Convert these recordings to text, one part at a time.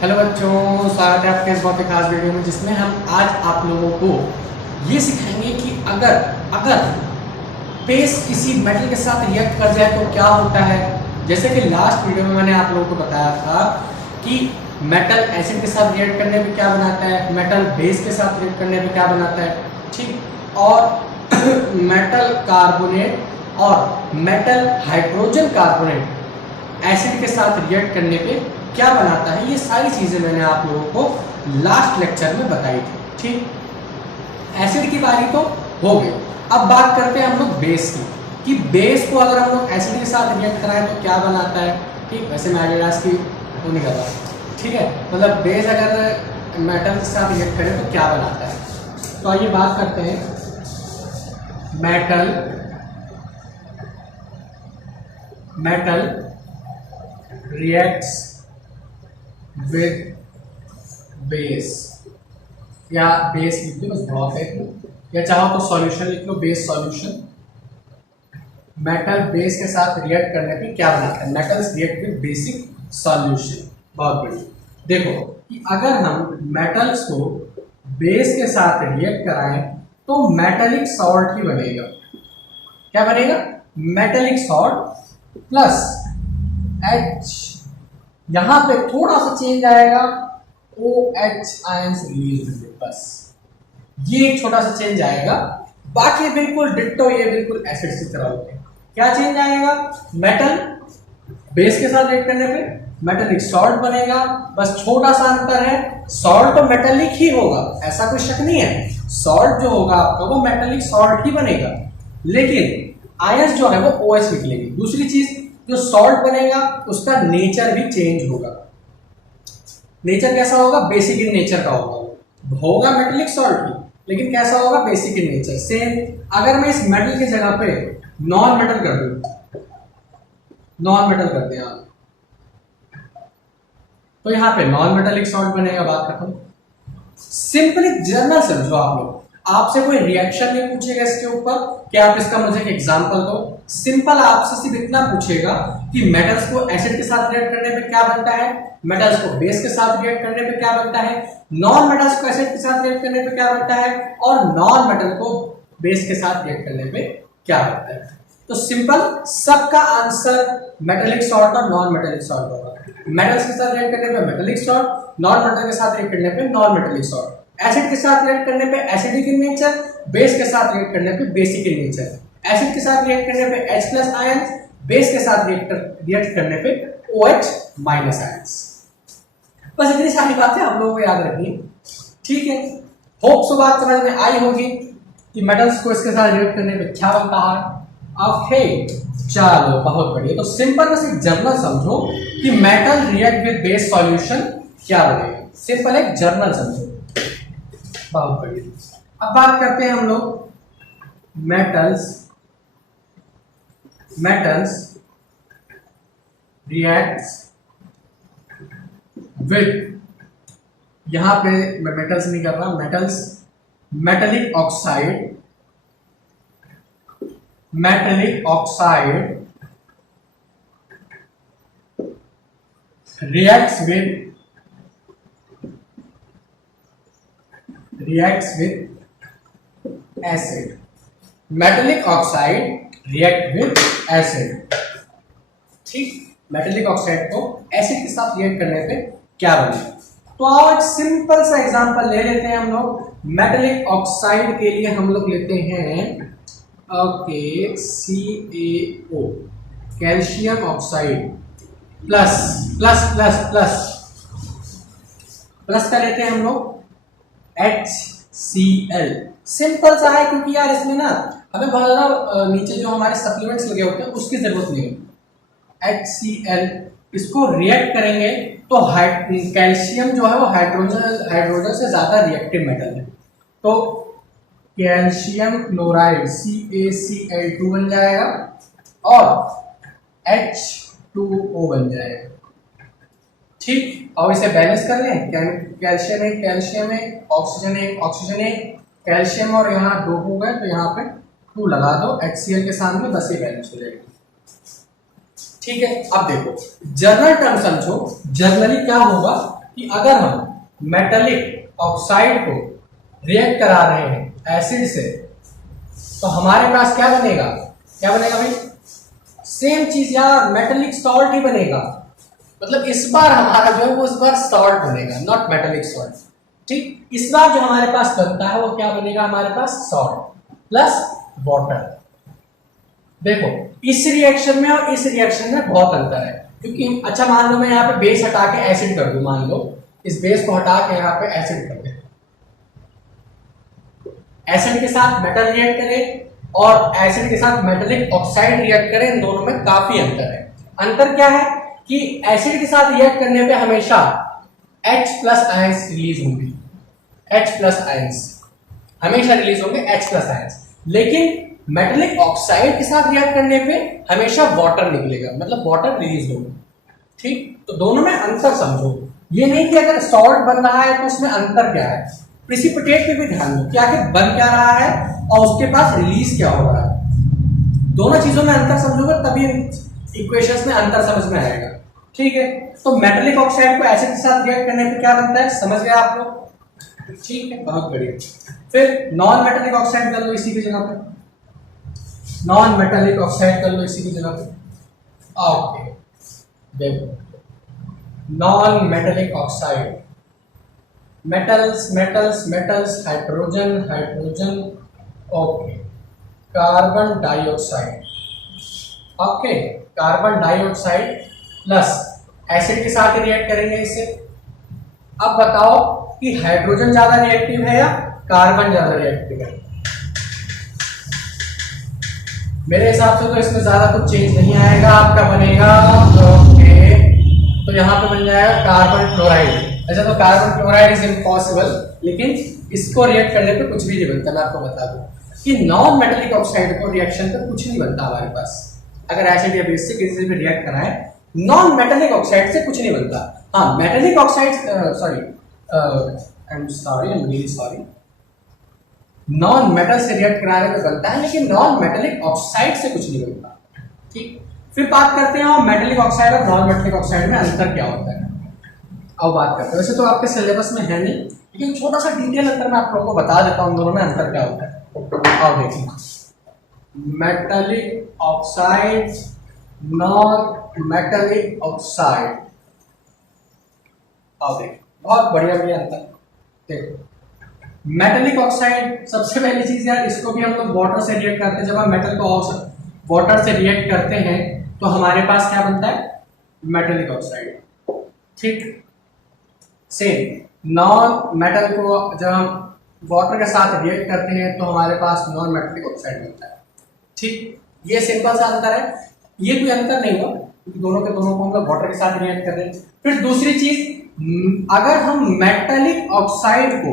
Hello बच्चों, स्वागत है आपके इस बहुत ही खास वीडियो में जिसमें हम आज आप लोगों को ये सिखाएंगे कि अगर अगर बेस किसी मेटल के साथ रिएक्ट कर जाए तो क्या होता है। जैसे कि लास्ट वीडियो में मैंने आप लोगों को बताया था कि मेटल एसिड के साथ रिएक्ट करने पे क्या बनाता है, मेटल बेस के साथ रिएक्ट करने पे क्या बनाता है, ठीक। और मेटल कार्बोनेट और मेटल हाइड्रोजन कार्बोनेट एसिड के साथ रिएक्ट करने पे क्या बनाता है, ये सारी चीजें मैंने आप लोगों को लास्ट लेक्चर में बताई थी, ठीक। एसिड की बारी तो हो गई। अब बात करते हैं हम लोग बेस की कि बेस को अगर हम लोग एसिड के साथ रिएक्ट कराएं तो क्या बनाता है, ठीक। वैसे मैं एडिडास की वो नहीं कर रहा, ठीक है। मतलब बेस अगर मेटल के साथ रिएक्ट करें तो क्या बनाता है। तो आइए बात करते हैं। मेटल रिएक्ट्स विद बेस, या बेस लिख लो, बस बहुत है, या चाहो तो सॉल्यूशन लिख लो, बेस सॉल्यूशन। मेटल बेस के साथ रिएक्ट करने पे क्या बनाता है, metals react with basic solution. बहुत बढ़िया। देखो कि अगर हम मेटल्स को बेस के साथ रिएक्ट कराएं तो मेटेलिक सॉल्ट ही बनेगा। क्या बनेगा? मेटेलिक सॉल्ट प्लस H, यहां पे थोड़ा सा चेंज आएगा, OH आयंस रिलीज होंगे, बस ये एक छोटा सा चेंज आएगा। बाकी बिल्कुल डिट्टो, ये बिल्कुल एसिड की तरह होते हैं। क्या चेंज आएगा? मेटल बेस के साथ रिएक्ट करने पे मेटेलिक सॉल्ट बनेगा, बस छोटा सा अंतर है, सॉल्ट तो मेटेलिक ही होगा, ऐसा कोई शक नहीं है। सॉल्ट जो होगा आपका वो मेटेलिक सॉल्ट ही बनेगा, लेकिन आयंस जो है वो OH निकलेगी। दूसरी चीज, जो सॉल्ट बनेगा उसका नेचर भी चेंज होगा। नेचर कैसा होगा? बेसिक इन नेचर का होगा मेटेलिक सॉल्ट ही, लेकिन कैसा होगा? Basic in nature. सेम अगर मैं इस मेटल की जगह पे नॉन मेटल कर दूं, नॉन मेटल कर दें आप, तो यहां पे नॉन मेटेलिक सॉल्ट बनेगा। बात खत्म। सिंपली जनरल समझो आप लोग, आपसे कोई रिएक्शन नहीं पूछेगा इसके ऊपर कि आप इसका मुझे एक एग्जांपल दो। सिंपल आपसे सिर्फ इतना पूछेगा कि मेटल्स को एसिड के साथ रिएक्ट करने पे क्या बनता है, मेटल्स को बेस के साथ रिएक्ट करने पे क्या बनता है, नॉन मेटल्स को एसिड के साथ रिएक्ट करने पे क्या बनता है, और नॉन मेटल को बेस के साथ रिएक्ट करने पे क्या बनता है। तो सिंपल, सबका आंसर मेटेलिक सॉल्ट और नॉन मेटेलिक सॉल्ट होगा। मेटल्स के साथ रिएक्ट करने पे मेटेलिक सॉल्ट, नॉन मेटल के साथ रिएक्ट करने पे नॉन मेटेलिक सॉल्ट। एसिड के साथ रिएक्ट करने पे एसिडिक इन नेचर, बेस के साथ रिएक्ट करने पे बेसिक इन नेचर। एसिड के साथ रिएक्ट करने पे H प्लस आयंस, बेस के साथ रिएक्ट करने पे OH माइनस आयंस। बस इतनी सारी बातें आप लोगों को याद रखनी, ठीक है। होप सो बात समझ में आई होगी कि मेटल्स को इसके साथ रिएक्ट करने पे क्या बनता है। ओके, चलो बहुत बढ़िया। तो सिंपल बस एक जर्नल समझो कि metal react with base solution क्या बनेगा। सिंपल एक जर्नल समझो, बहुत बढ़िया। अब बात करते हैं हम लोग मेटल्स रिएक्ट्स विद, यहां पे मैं मेटल्स नहीं कर रहा, metallic oxide reacts with acid. Metallic oxide react with acid, ठीक। मेटेलिक ऑक्साइड को एसिड के साथ रिएक्ट करने पे क्या बनेगा। तो आज सिंपल सा एग्जांपल ले लेते हैं हम लोग। मेटेलिक ऑक्साइड के लिए हम लोग लेते हैं okay CaO, calcium oxide plus plus plus plus plus का लेते हैं हम लोग HCl। सिंपल सा है, क्योंकि यार इसमें ना हमें बहुत ज्यादा नीचे जो हमारे सप्लीमेंट्स लगे होते हैं उसकी जरूरत नहीं है। HCl इसको रिएक्ट करेंगे तो कैल्शियम जो है वो हाइड्रोजन से ज्यादा रिएक्टिव मेटल है, तो कैल्शियम क्लोराइड CaCl2 बन जाएगा और H2O बन जाएगा, ठीक। और इसे बैलेंस कर लें, कैल्शियम है, ऑक्सीजन है, कैल्शियम और यहाँ 2 हो गए तो यहाँ पे 2 लगा दो HCl के सामने, बस ये बैलेंस हो जाएगा। ठीक है। अब देखो जनरल टर्म समझो, जनरली क्या होगा कि अगर हम मेटेलिक ऑक्साइड को रिएक्ट करा रहे हैं एसिड से तो हमारे पास क्या बनेगा, क्या बनेगा भाई, सेम चीज यार, मेटेलिक सॉल्ट ही बनेगा। मतलब इस बार हमारा जो है वो इस बार सॉल्ट बनेगा, नॉट मेटेलिक सॉल्ट। ठीक, इस बार जो हमारे पास बनता है वो क्या बनेगा, हमारे पास सॉल्ट प्लस वाटर। देखो इस रिएक्शन में और इस रिएक्शन में बहुत अंतर है, क्योंकि अच्छा मान लो मैं यहाँ पे बेस हटा के एसिड कर दूं, मान लो इस बेस को हटा के यहाँ पे एसिड कर दे, एसिड के साथ मेटल रिएक्ट करे और एसिड के साथ मेटेलिक ऑक्साइड रिएक्ट करे, इन दोनों में काफी अंतर है। अंतर क्या है कि एसिड के साथ रिएक्ट करने पे हमेशा H प्लस आयंस रिलीज होंगे, H प्लस आयंस हमेशा रिलीज होंगे, H प्लस आयंस। लेकिन मेटेलिक ऑक्साइड के साथ रिएक्ट करने पे हमेशा वाटर निकलेगा, मतलब वाटर रिलीज होगा। ठीक, तो दोनों में अंतर समझो, ये नहीं कि अगर सॉल्ट बन रहा है तो उसमें अंतर क्या है, प्रिसिपिटेट पे भी ध्यान दो कि आखिर बन क्या रहा है और उसके पास रिलीज क्या हो रहा है। दोनों चीजों में अंतर समझोगे तभी इक्वेशंस में अंतर समझ में आएगा। ठीक है, तो मेटेलिक ऑक्साइड को एसिड के साथ रिएक्ट करने पे क्या बनता है, समझ गए आप लोग। ठीक है, बहुत बढ़िया। फिर नॉन मेटेलिक ऑक्साइड कर लो इसी की जगह पे, नॉन मेटेलिक ऑक्साइड कर लो इसी की जगह पे। ओके, देखो non metallic oxide, metals metals metals, hydrogen hydrogen, okay, carbon dioxide, okay, carbon dioxide plus acid के साथ रिएक्ट करेंगे इससे। अब बताओ कि हाइड्रोजन ज्यादा रिएक्टिव है या कार्बन ज्यादा रिएक्टिव है। मेरे हिसाब से तो इसमें ज्यादा कुछ चेंज नहीं आएगा, आपका बनेगा ओके, तो यहाँ पे बन जाएगा कार्बन क्लोराइड। अच्छा, तो कार्बन क्लोराइड इज इम्पॉसिबल, लेकिन इसको रिएक्ट करने पे कुछ भी नहीं बनता। मैं आपको बता दूं कि नॉन मेटेलिक ऑक्साइड को रिएक्शन पे कुछ नहीं बनता हमारे पास, अगर एसिड या बेस से किसी से भी रिएक्ट कराएं नॉन मेटेलिक ऑक्साइड से कुछ नहीं बनता। हाँ, metallic oxide I am really sorry, non metal से रिएक्ट कराने में बनता है, लेकिन नॉन मेटेलिक ऑक्साइड से कुछ नहीं बनता। ठीक, फिर बात करते हैं और मेटेलिक ऑक्साइड और नॉन मेटेलिक ऑक्साइड में अंतर क्या होता है। अब बात करते हैं, वैसे तो आपके सिलेबस में है नहीं, लेकिन छोटा सा डिटेल अंतर मैं आप लोगों को बता देता हूं, दोनों में अंतर क्या होता है। आओ देखिए, metallic oxide, non metallic oxide, आओ देखिए, बहुत बढ़िया बढ़िया अंतर। देखो मेटेलिक ऑक्साइड, सबसे पहली चीज यार, इसको भी हम लोग वाटर से रिएक्ट करते हैं। जब हम मेटल को वाटर से रिएक्ट करते हैं तो हमारे पास क्या बनता है, मेटेलिक ऑक्साइड। ठीक, सेम नॉन मेटल को जब हम वाटर के साथ रिएक्ट करते हैं तो हमारे पास नॉन मेटेलिक ऑक्साइड बनता है। ठीक, ये सिंपल सा अंतर है, ये कोई अंतर नहीं हुआ क्योंकि दोनों के दोनों को हम लोग वाटर के साथ रिएक्ट कर रहे हैं। फिर दूसरी चीज, अगर हम मेटेलिक ऑक्साइड को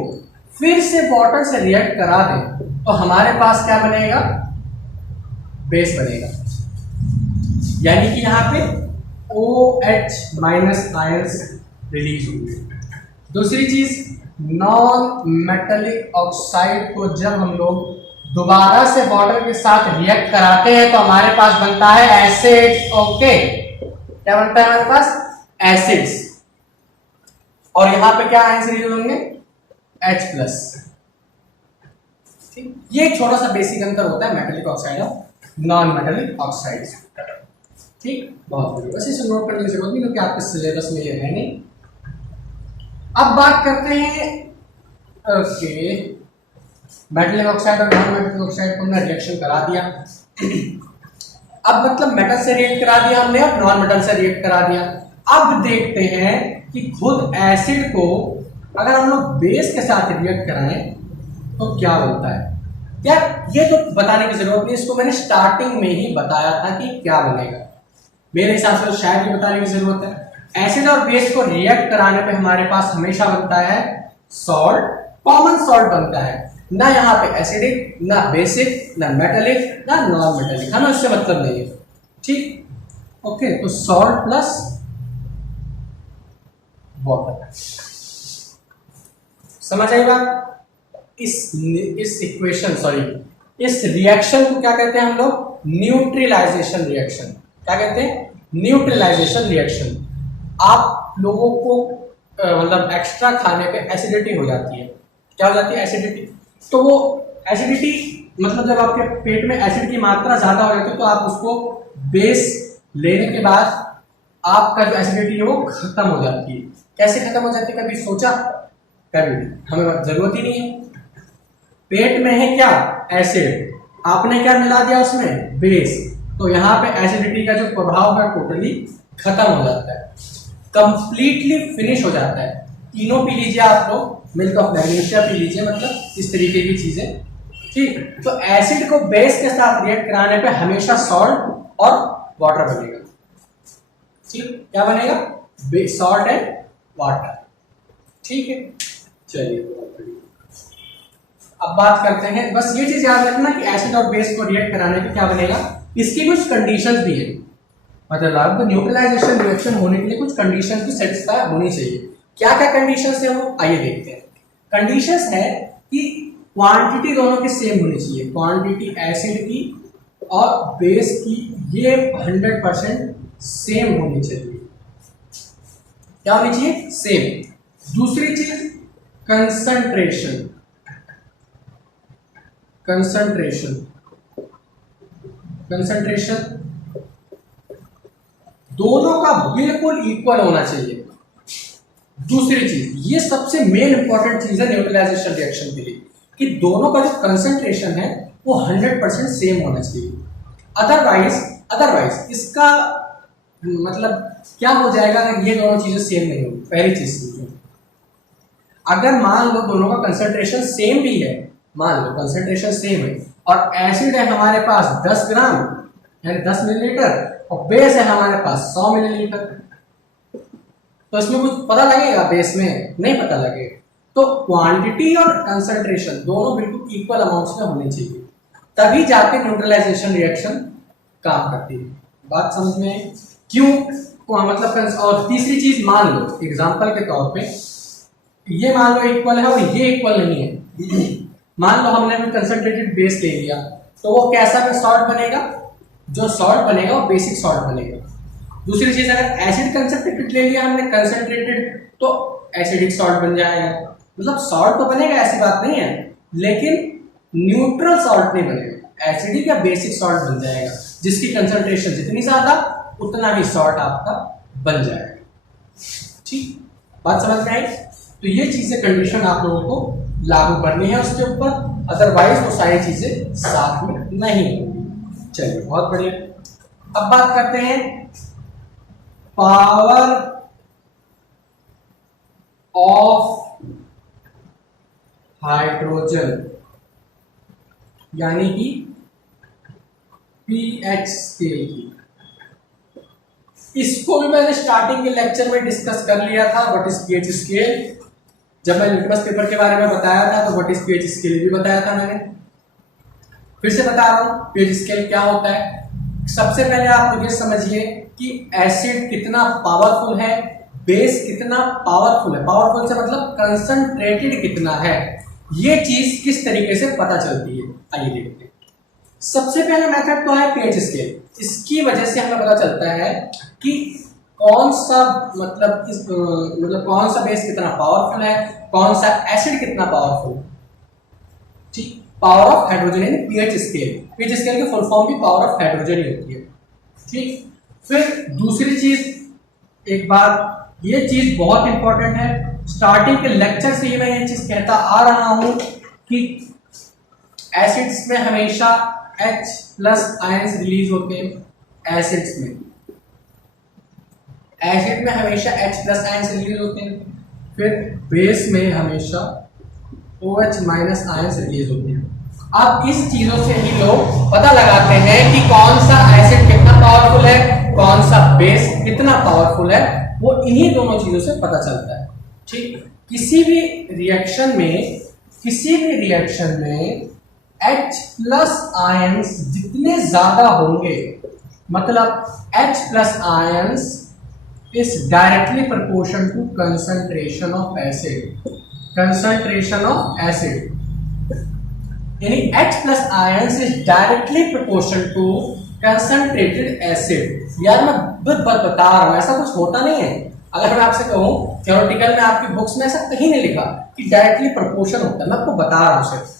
फिर से वाटर से रिएक्ट करा दें तो हमारे पास क्या बनेगा, बेस बनेगा, यानी कि यहाँ पे OH माइनस आयंस रिलीज होंगे। दूसरी चीज, नॉन मेटेलिक ऑक्साइड को जब हम लोग दोबारा से वाटर के साथ रिएक्ट कराते हैं तो हमारे पास बनता है एसिड। ओके, क्या बनता है हमारे पास, एसिड्स, और यहां पे क्या आयंस रिलीज होंगे, H प्लस। ठीक, ये एक छोटा सा बेसिक अंतर होता है मेटेलिक ऑक्साइड और नॉन मेटेलिक ऑक्साइड। ठीक, बहुत बढ़िया, वैसे इसे नोट करने की जरूरत नहीं क्योंकि आपके सिलेबस में ये है नहीं। अब बात करते हैं, ओके, मेटेलिक ऑक्साइड और नॉन मेटेलिक ऑक्साइड को हमने रिएक्शन करा दिया। अब मतलब मेटल से रिएक्ट करा दिया हमने, अब नॉन मेटल से रिएक्ट करा दिया। अब देखते हैं कि खुद एसिड को अगर हम लोग बेस के साथ रिएक्ट कराएं तो क्या बनता है। यार ये तो बताने की जरूरत नहीं, इसको मैंने स्टार्टिंग में ही बताया था कि क्या बनेगा। मेरे हिसाब से शायद ये बताने की जरूरत है। एसिड और बेस को रिएक्ट कराने पे हमारे पास हमेशा बनता है सॉल्ट, कॉमन सॉल्ट बनता है, ना यहाँ पे एसिडिक, ना बेसिक, ना मेटेलिक, ना नॉन मेटेलिक, हमें उससे मतलब नहीं है। ठीक, ओके, तो सॉल्ट प्लस वाटर, समझ आई बात। इस इक्वेशन इस रिएक्शन को क्या कहते हैं हम लोग, न्यूट्रलाइजेशन रिएक्शन। क्या कहते हैं, न्यूट्रलाइजेशन रिएक्शन। आप लोगों को मतलब एक्स्ट्रा खाने पे एसिडिटी हो जाती है। क्या हो जाती है? एसिडिटी। तो वो एसिडिटी मतलब जब आपके पेट में एसिड की मात्रा ज्यादा हो जाती है तो आप उसको बेस लेने के बाद आपका जो एसिडिटी है वो खत्म हो जाती है। कैसे खत्म हो जाती है? कभी सोचा? कभी नहीं, हमें जरूरत ही नहीं है। पेट में है क्या? एसिड। आपने क्या मिला दिया उसमें? बेस। तो यहाँ पे एसिडिटी का जो प्रभाव है टोटली खत्म हो जाता है, कंप्लीटली फिनिश हो जाता है। तीनों पी लीजिए आप लोग, मिल्क ऑफ मैग्नीशिया पी लीजिए, मतलब इस तरीके की चीजें। ठीक, तो एसिड को बेस के साथ रिएक्ट कराने पे हमेशा सॉल्ट और वाटर बनेगा। ठीक, क्या बनेगा? Salt and water. ठीक है, चलिए अब बात करते हैं। बस ये चीज याद रखना कि एसिड और बेस को रिएक्ट कराने पे क्या बनेगा, इसकी कुछ कंडीशंस भी है। मतलब न्यूट्रलाइजेशन रिएक्शन होने के लिए कुछ कंडीशंस भी सेटिस्फाई होनी चाहिए। क्या क्या कंडीशंस है वो आइए देखते हैं। कंडीशंस है कि क्वांटिटी दोनों की सेम होनी चाहिए, क्वांटिटी एसिड की और बेस की ये 100% सेम होनी चाहिए। क्या होनी चाहिए? सेम। दूसरी चीज कंसंट्रेशन। कंसंट्रेशन कंसंट्रेशन दोनों का बिल्कुल इक्वल होना चाहिए। दूसरी चीज, ये सबसे मेन इंपॉर्टेंट चीज है न्यूट्रलाइजेशन रिएक्शन के लिए, कि दोनों का जो कंसंट्रेशन है वो 100% सेम होना चाहिए। अदरवाइज इसका मतलब क्या हो जाएगा अगर ये दोनों चीजें सेम नहीं होगी। पहली चीज समझो, अगर मान लो दोनों का कंसंट्रेशन सेम भी है, मान लो कंसंट्रेशन सेम है और एसिड है हमारे पास 10 ग्राम यानी 10 मिलीलीटर और बेस है हमारे पास 100 मिलीलीटर, तो इसमें कुछ पता लगेगा? बेस में नहीं पता लगेगा। तो क्वांटिटी और कंसंट्रेशन दोनों बिल्कुल इक्वल अमाउंट्स में होने चाहिए, तभी जाके न्यूट्रलाइजेशन रिएक्शन काम करती है। बात समझ में? क्यों? मतलब और तीसरी चीज, मान लो एग्जांपल के तौर पे ये मान लो इक्वल है और ये इक्वल नहीं है। मान लो हमने कंसंट्रेटेड बेस ले लिया, तो वो कैसा सॉल्ट बनेगा? जो सॉल्ट बनेगा वो बेसिक सॉल्ट बनेगा। दूसरी चीज, अगर एसिड कंसंट्रेटेड ले लिया हमने कंसंट्रेटेड, तो एसिडिक सॉल्ट बन जाएगा। मतलब सॉल्ट तो बनेगा, ऐसी बात नहीं है, लेकिन न्यूट्रल सॉल्ट नहीं बनेगा, एसिडिक या बेसिक सॉल्ट बन जाएगा, जिसकी कंसंट्रेशन जितनी ज्यादा उतना ही सॉल्ट आपका बन जाएगा। ठीक, बात समझ में आई? तो ये चीजें कंडीशन आप लोगों को लागू करनी है उसके ऊपर, अदरवाइज वो सारी चीजें साथ में नहीं होंगी। चलिए, बहुत बढ़िया। अब बात करते हैं पावर ऑफ हाइड्रोजन यानी कि पीएच स्केल की। इसको भी मैंने स्टार्टिंग के लेक्चर में डिस्कस कर लिया था, व्हाट इज पीएच स्केल। जब मैं लिटमस पेपर के बारे में बताया था तो व्हाट इज पीएच स्केल भी बताया था मैंने। फिर से बता रहा हूं पीएच स्केल क्या होता है। सबसे पहले आप मुझे समझिए कि एसिड कितना पावरफुल है, बेस कितना पावरफुल है। पावरफुल से मतलब कंसंट्रेटेड कितना है, ये चीज किस तरीके से पता चलती है, आइए देखते हैं। सबसे पहला मेथड तो है पीएच स्केल। इसकी वजह से हमें पता चलता है कि कौन सा मतलब कौन सा बेस कितना पावरफुल है, कौन सा एसिड कितना पावरफुल। ठीक, पावर ऑफ हाइड्रोजन यानी पीएच स्केल। पीएच स्केल की फुल फॉर्म भी पावर ऑफ हाइड्रोजन ही होती है। ठीक, फिर दूसरी चीज, एक बात ये चीज बहुत इंपॉर्टेंट है, स्टार्टिंग के लेक्चर से ही मैं ये चीज कहता आ रहा हूं कि एसिड्स में हमेशा H+ आयंस रिलीज होते हैं। एसिड में हमेशा H+ आयंस रिलीज होते हैं। फिर बेस में हमेशा OH- आयंस रिलीज होते हैं। अब इस चीजों से ही लोग पता लगाते हैं कि कौन सा एसिड कितना पावरफुल है, कौन सा बेस कितना पावरफुल है, वो इन्हीं दोनों चीजों से पता चलता है। ठीक, किसी भी रिएक्शन में H+ आयंस जितने ज्यादा होंगे, मतलब H+ ions is directly proportion to concentration of acid। यानी H+ ions is directly proportion to concentrated acid। यार मैं बता रहा हूं, ऐसा कुछ होता नहीं है। अगर मैं आपसे कहूँ थ्योरेटिकल में आपकी बुक्स में ऐसा कहीं नहीं लिखा कि डायरेक्टली प्रोपोर्शन होता है, मैं आपको बता रहा हूँ सिर्फ।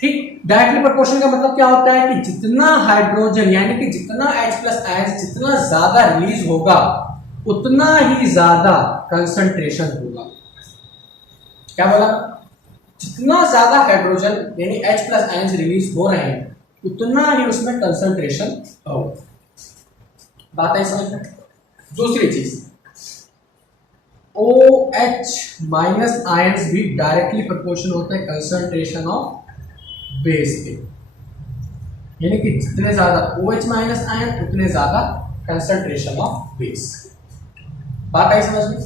ठीक, डायरेक्टली प्रोपोर्शन का मतलब क्या होता है कि जितना हाइड्रोजन यानी कि जितना H+ आयंस जितना ज्यादा रिलीज होगा उतना ही ज्यादा कंसंट्रेशन होगा। क्या बोला? जितना ज्यादा हाइड्रोजन यानी H+ आयंस रिलीज हो रहे हैं उतना ही उसमें कंसंट्रेशन होगा। बात है समझ में? दूसरी चीज OH- आयंस भी डायरेक्टली प्रोपोर्शनल होता है कंसंट्रेशन ऑफ बेस के, यानी कि जितने ज्यादा OH- आयन उतने ज्यादा कंसंट्रेशन ऑफ बेस। बात आई समझ में?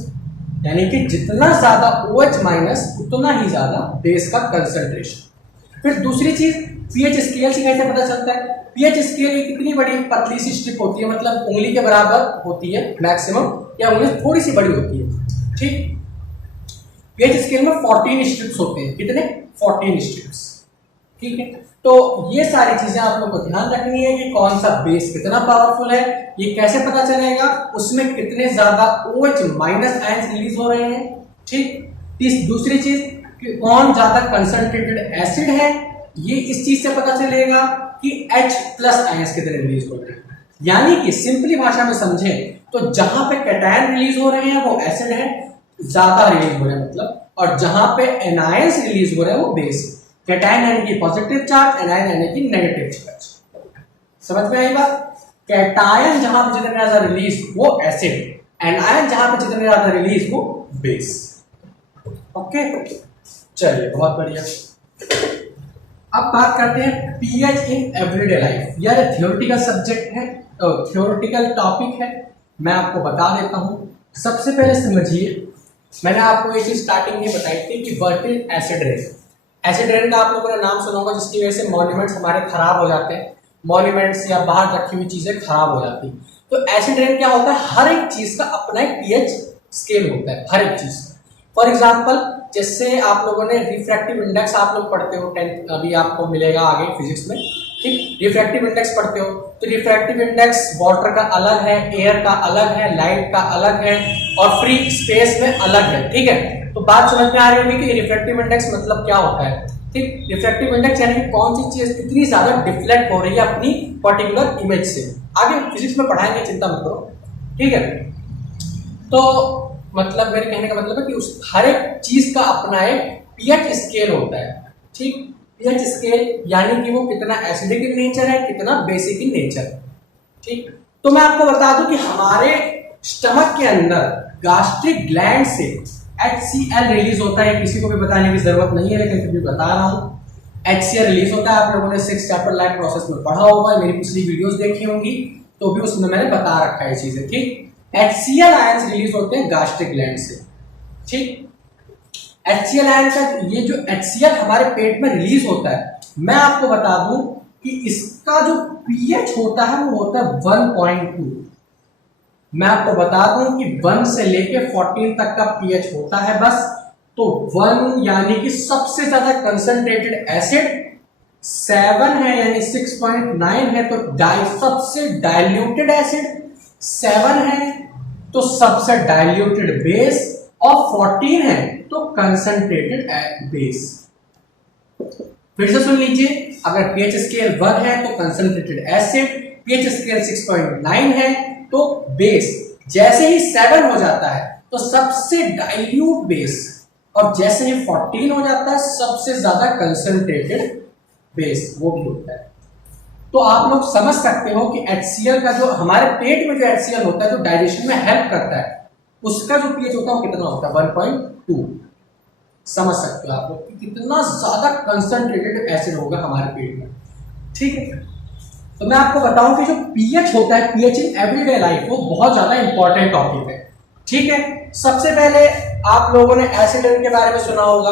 यानी कि जितना ज्यादा OH- उतना ही ज्यादा बेस का कंसंट्रेशन। फिर दूसरी चीज पीएच स्केल से कैसे पता चलता है? पीएच स्केल एक इतनी बड़ी पतली सी स्ट्रिप होती है, मतलब उंगली के बराबर होती है मैक्सिमम, या उंगली थोड़ी सी बड़ी होती है। ठीक, पीएच स्केल में 14 स्ट्रिप्स होते हैं। कितने? 14 स्ट्रिप्स। ठीक है, तो ये सारी चीजें आप लोग को ध्यान रखनी है कि कौन सा बेस कितना पावरफुल है, ये कैसे पता चलेगा, उसमें कितने ज्यादा OH- आयंस रिलीज हो रहे हैं। ठीक, दूसरी चीज कि कौन ज्यादा कंसंट्रेटेड एसिड है, ये इस चीज से पता चलेगा कि H+ आयंस कितने रिलीज हो रहे हैं। यानी कि सिंपली भाषा में समझें तो जहां पे कैटायन रिलीज हो रहे हैं वो एसिड है, ज्यादा रिलीज हो रहे हैं मतलब, और जहां पे एनायंस रिलीज हो रहे हैं वो बेस है। कैटायन यानी कि पॉजिटिव चार्ज, एनायन यानी कि नेगेटिव चार्ज। समझ में आई बात? कैटायन जहां पे जितने ज्यादा रिलीज वो एसिड, एनायन जहां पे जितने ज्यादा रिलीज वो बेस। ओके, चलिए बहुत बढ़िया। अब बात करते हैं पीएच इन एवरीडे लाइफ। यह थ्योरेटिकल सब्जेक्ट है, थ्योरेटिकल टॉपिक है, मैं आपको बता देता हूं। सबसे पहले समझिए, मैंने आपको ये चीज स्टार्टिंग में बताई थी कि what is acid rain. Acid rain का आप लोगों ने नाम सुना होगा, जिसकी वजह से मॉन्यूमेंट्स हमारे खराब हो जाते हैं, मॉन्यूमेंट्स या बाहर रखी हुई चीजें खराब हो जाती। तो एसिड रेन क्या होता है? हर एक चीज का अपना एक पीएच स्केल होता है, हर एक चीज का। फॉर एग्जाम्पल, जैसे आप लोगों ने रिफ्रैक्टिव इंडेक्स आप लोग पढ़ते हो 10th, अभी आपको मिलेगा आगे फिजिक्स में। ठीक, रिफ्रैक्टिव इंडेक्स पढ़ते हो तो रिफ्रैक्टिव इंडेक्स वाटर का अलग है, एयर का अलग है, लाइट का अलग है, और फ्री स्पेस में अलग है। ठीक है, तो बात समझ में आ रही होगी कि रिफ्रैक्टिव इंडेक्स मतलब क्या होता है। ठीक, रिफ्रैक्टिव इंडेक्स यानी कि कौन सी चीज कितनी ज्यादा डिफ्लेक्ट हो रही है अपनी पर्टिकुलर इमेज से। आगे फिजिक्स में पढ़ाएंगे, चिंता मत करो। ठीक है, तो मतलब मेरे कहने का मतलब है कि उस हर एक चीज का अपना एक पीएच स्केल होता है। ठीक, पीएच स्केल यानी कि वो कितना एसिडिक इन नेचर है, कितना बेसिक इन नेचर है। ठीक, तो मैं आपको बता दूं कि हमारे स्टमक के अंदर गास्ट्रिक ग्लैंड से HCl रिलीज होता है। किसी को भी बताने की जरूरत नहीं है, लेकिन फिर भी बता रहा हूं। HCl रिलीज होता है, आप लोगों ने 6 चैप्टर लाइफ प्रोसेस में पढ़ा होगा, मेरी पिछली वीडियोस देखी होंगी, तो भी उसमें मैंने बता रखा है चीजें। ठीक, HCl आयंस रिलीज होते हैं गास्ट्रिक ग्लैंड से। ठीक, HCl आयन का ये जो HCl हमारे पेट में रिलीज होता है, मैं आपको बता दूं कि इसका जो पीएच होता है वो होता है 1.2। मैं आपको बता दूं कि 1 से लेके 14 तक का पीएच होता है बस। तो 1 यानी कि सबसे ज्यादा कंसंट्रेटेड एसिड, 7 है यानी 6.9 है तो सबसे डाइल्यूटेड एसिड 7 है, तो सबसे डाइल्यूटेड बेस, और 14 है तो कंसंट्रेटेड बेस। फिर से सुन लीजिए, अगर पीएच स्केल 1 है तो कंसंट्रेटेड एसिड, पीएच स्केल 6.9 है तो बेस। जैसे ही 7 हो जाता है तो सबसे डाइल्यूट बेस, और जैसे ही 14 हो जाता है सबसे ज्यादा कंसंट्रेटेड बेस वो भी होता है। तो आप लोग समझ सकते हो कि HCl का जो हमारे पेट में जो HCl होता है, जो डाइजेशन में हेल्प करता है, उसका जो पीएच होता है वो कितना होता है? 1.2। समझ सकते हो आप लोग कि कितना ज्यादा कंसंट्रेटेड एसिड होगा हमारे पेट में। ठीक है, तो मैं आपको बताऊं कि जो पीएच होता है, पीएच इन एवरीडे लाइफ, वो बहुत ज्यादा इंपॉर्टेंट टॉपिक है। ठीक है, सबसे पहले आप लोगों ने एसिड रेन के बारे में सुना होगा,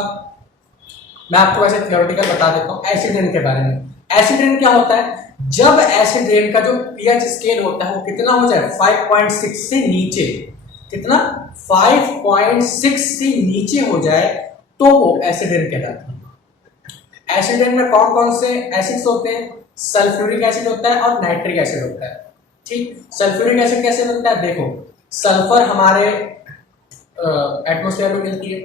मैं आपको वैसे थ्योरेटिकल बता देता हूं एसिड रेन के बारे में। एसिड रेन क्या होता है? जब एसिड रेन का जो पीएच स्केल होता है वो कितना हो जाए? 5.6 से नीचे। कितना? 5.6 से नीचे हो जाए तो वो एसिड रेन कहलाता है। एसिड रेन में कौन कौन से एसिड्स होते हैं? सल्फ्यूरिक एसिड होता है और नाइट्रिक एसिड होता है। ठीक, सल्फ्यूरिक एसिड कैसे बनता है? देखो, सल्फर हमारे एटमोसफेयर में मिलती है।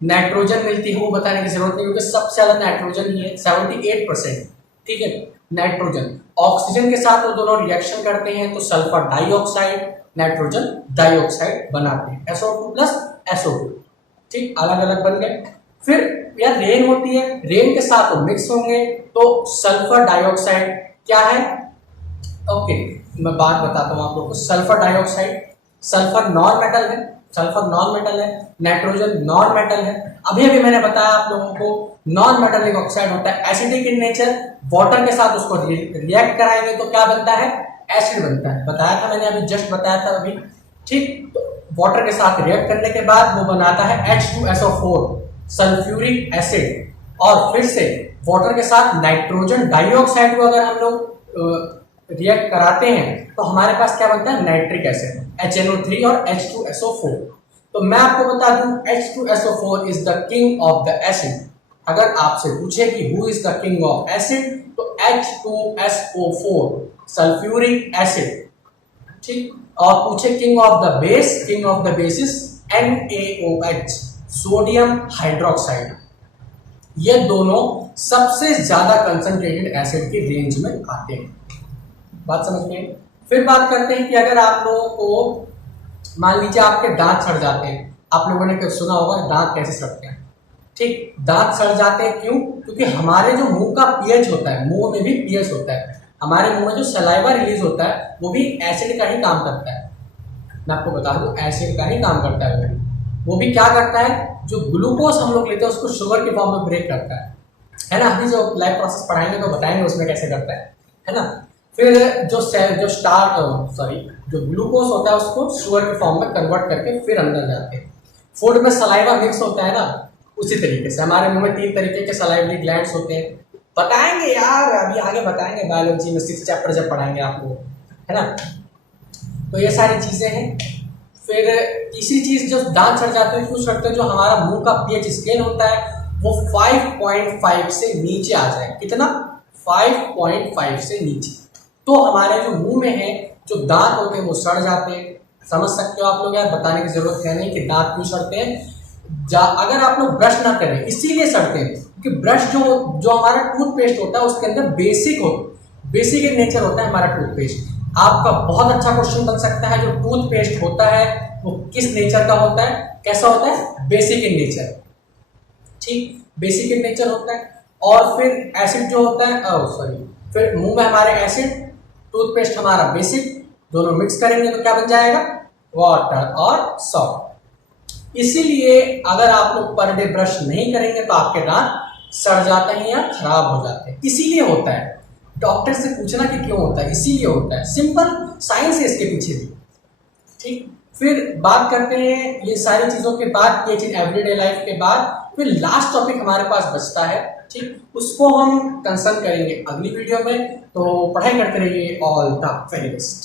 नाइट्रोजन मिलती है वो बताने की जरूरत नहीं, क्योंकि सबसे ज़्यादा नाइट्रोजन ही है 78%। ठीक है, नाइट्रोजन ऑक्सीजन के साथ वो दोनों रिएक्शन करते हैं तो सल्फर डाइऑक्साइड नाइट्रोजन डाइऑक्साइड बनाते हैं, SO2 प्लस SO2। ठीक, अलग अलग बन गए। फिर यार रेन होती है, रेन के साथ वो मिक्स होंगे तो सल्फर डाइऑक्साइड क्या है। ओके, मैं बात बताता हूँ आप लोगों को। Sulphur dioxide, sulphur non metal है, सल्फर नॉन मेटल है, नाइट्रोजन नॉन मेटल है। अभी अभी मैंने बताया आप लोगों को नॉन मेटालिक ऑक्साइड होता है, एसिडिक इन नेचर, वाटर के साथ उसको रिएक्ट कराएंगे तो क्या बनता है, एसिड बनता है। बताया था मैंने, अभी जस्ट बताया था अभी। ठीक, तो वाटर के साथ रिएक्ट करने के बाद वो बनाता है H2SO4 सल्फ्यूरिक एसिड, और फिर से वाटर के साथ नाइट्रोजन डाइऑक्साइड को अगर हम लोग रिएक्ट कराते हैं तो हमारे पास क्या बनता है, नाइट्रिक एसिड HNO3 और H2SO4। तो मैं आपको बता दूं H2SO4 is the king of the acid. अगर आपसे पूछे कि who is the king of acid तो H2SO4 सल्फ्यूरिक एसिड। ठीक, और पूछे king of the base, king of the basis NaOH sodium hydroxide. ये दोनों सबसे ज्यादा कंसंट्रेटेड एसिड की रेंज में आते हैं। बात समझ में। फिर बात करते हैं कि अगर आप लोगों को मान लीजिए आपके दांत सड़ जाते हैं, आप लोगों ने सुना होगा दांत कैसे सड़ते हैं। ठीक, दांत सड़ जाते हैं क्यों, क्योंकि हमारे जो मुंह का पीएच होता है, मुंह में भी पीएच होता है, हमारे मुंह में जो सलाइवा रिलीज होता है वो भी एसिड का ही काम करता है। मैं आपको बता दूं एसिड का ही काम करता है। वो भी क्या करता है, जो ग्लूकोज हम लोग लेते हैं उसको शुगर के फॉर्म में ब्रेक करता है ना। अभी जो लाइफ प्रोसेस पढ़ाएंगे तो बताएंगे उसमें कैसे करता है ना। फिर जो जो ग्लूकोज होता है उसको शुगर के फॉर्म में कन्वर्ट करके फिर अंदर जाते हैं। फूड में सलाइवा मिक्स होता है ना, उसी तरीके से हमारे मुंह में 3 तरीके के सलाइवरी ग्लैंड्स होते हैं। बताएंगे यार, अभी आगे बताएंगे बायोलॉजी में 6 चैप्टर जब पढ़ाएंगे आप लोग, है ना। तो ये सारी चीजें हैं। फिर तीसरी चीज, जो दांत सड़ जाते हैं क्यों सड़ते हैं, जो हमारा मुंह का पीएच स्केल होता है वो 5.5 से नीचे आ जाए। कितना, 5.5 से नीचे, तो हमारे जो मुंह में है जो दांत होते हैं वो सड़ जाते हैं। समझ सकते हो आप लोग, यार बताने की जरूरत है नहीं कि दांत क्यों सड़ते हैं। अगर आप लोग ब्रश ना करें इसीलिए सड़ते हैं, क्योंकि ब्रश जो हमारा टूथपेस्ट होता है उसके अंदर बेसिक इन नेचर होता है हमारा टूथपेस्ट। आपका बहुत अच्छा क्वेश्चन बन सकता है, जो टूथपेस्ट होता है वो किस नेचर का होता है, कैसा होता है, बेसिक इन नेचर। ठीक, बेसिक इन नेचर होता है। और फिर एसिड जो होता है, फिर मुंह में हमारे एसिड, टूथपेस्ट हमारा बेसिक, दोनों मिक्स करेंगे तो क्या बन जाएगा, वाटर और सॉल्ट। इसीलिए अगर आप लोग पर डे ब्रश नहीं करेंगे तो आपके दांत सड़ जाते हैं या खराब हो जाते हैं। इसीलिए होता है, डॉक्टर से पूछना कि क्यों होता है, इसीलिए होता है। सिंपल साइंस है इसके पीछे भी। ठीक, फिर बात करते हैं ये सारी चीजों के बाद, ये चीज एवरीडे लाइफ के बाद, फिर लास्ट टॉपिक हमारे पास बचता है। ठीक, उसको हम कंसर्न करेंगे अगली वीडियो में। तो पढ़ाई करते रहिए। All the very best.